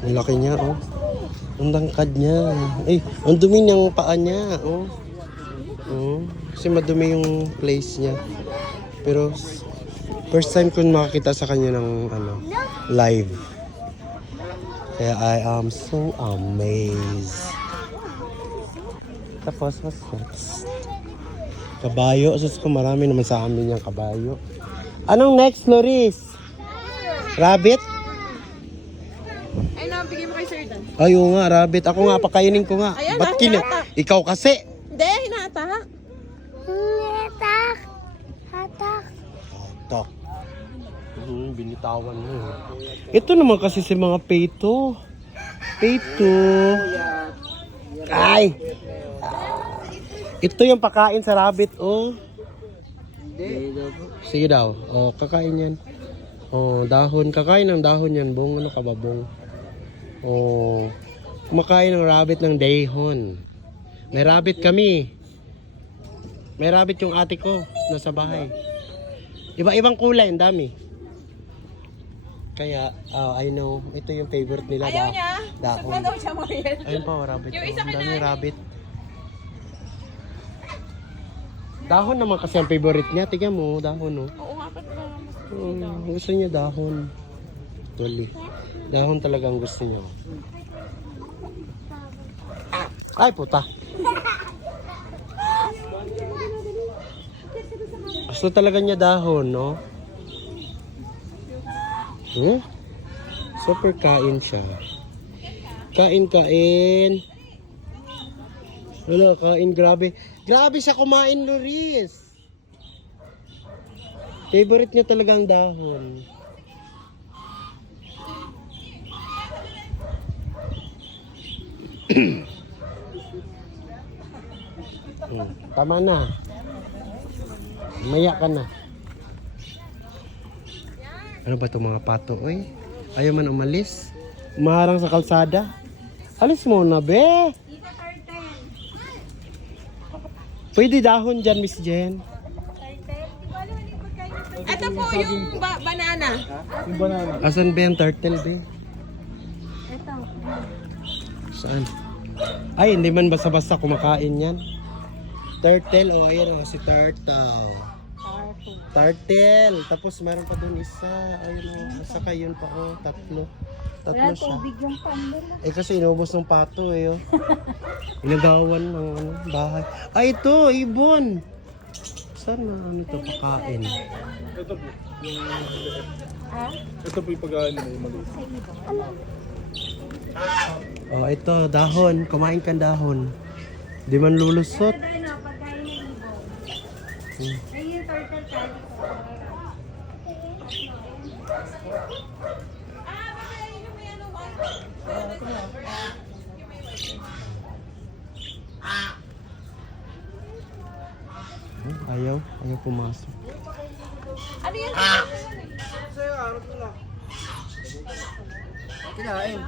Ang laki niya, oh. Ang tangkad niya. Ay, ang dumi niyang paa niya, oh. Oh, kasi madumi yung place niya. Pero first time ko makakita sa kanya ng live. Kaya I am so amazed. Tapos, what's next? Kabayo. Sus ko, marami naman sa amin yung kabayo. Anong next, Loris? Rabbit? Ay, nabigay mo kay Sir Dan. Ayaw nga, rabbit. Ako nga, pakainin ko nga. Ayan, Ba't ikaw kasi? Hindi, hinatak. Hatak. Hatak. Binitawan mo. Ito naman kasi si mga peto. Peto. Ay! Ito yung pakain sa rabbit, oh. Sige daw. Oh, kakain yan. Oh, dahon. Kakain ng dahon yan, bong. Ano ka ba, bong? Oh. Kumakain ng rabbit ng dahon. May rabbit kami. May rabbit yung ate ko. Nasa bahay. Iba-ibang kulay. Ang dami. Kaya, I know. Ito yung favorite nila. Ayaw niya. Dahon. Saan daw siya, Mariel? Ayun pa, rabbit. Yung isa Ang dami kinain. rabbit. Dahon naman kasi ang favorite niya. Tignan mo, dahon, oh. Oo nga, ba't ba? Gusto niya dahon. Tuloy. Dahon talaga ang gusto niya. Ay, puta. Gusto talaga niya dahon, no? Super kain siya. Kain. Wala, kain. Grabe. Grabe siya kumain, Loris. Favorite niya talaga ang dahon. Tama na. Maya ka na. Ano ba itong mga pato, oy? Ayaw man umalis. Umaharang sa kalsada. Alis mo na, be. Pwede dahon dyan, Miss Jen. Ito po yung banana. Yung banana. Asan ba yung turtle, be? Ito. Saan? Ay, hindi man basta-basta kumakain yan. Turtle, oh, ayan oh, si Turtle. Turtle. Tapos meron pa dun isa. Ayun oh, saka yun pa oh, tatlo. Tatlo Wala siya. tubig yung pandila. Eh kasi inubos ng pato eh oh. Inagawan ng bahay. Ay ito, ibon. Saan na ano ito pakain? Ito po. Ito po yung pag-aano na yung maliit. Oh, ito, dahon. Kumain kang dahon. Di man lulusot. Pagkain ng ibon. Ay, yung turtle kain ko. Ayaw pumasok. Ano yan? Kinain.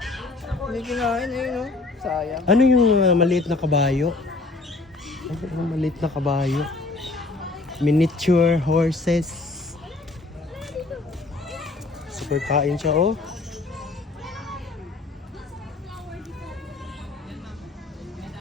Hindi kinain eh, no? Sayang. Ano yung maliit na kabayo? Ano yung maliit na kabayo? Miniature horses. Super kain siya oh.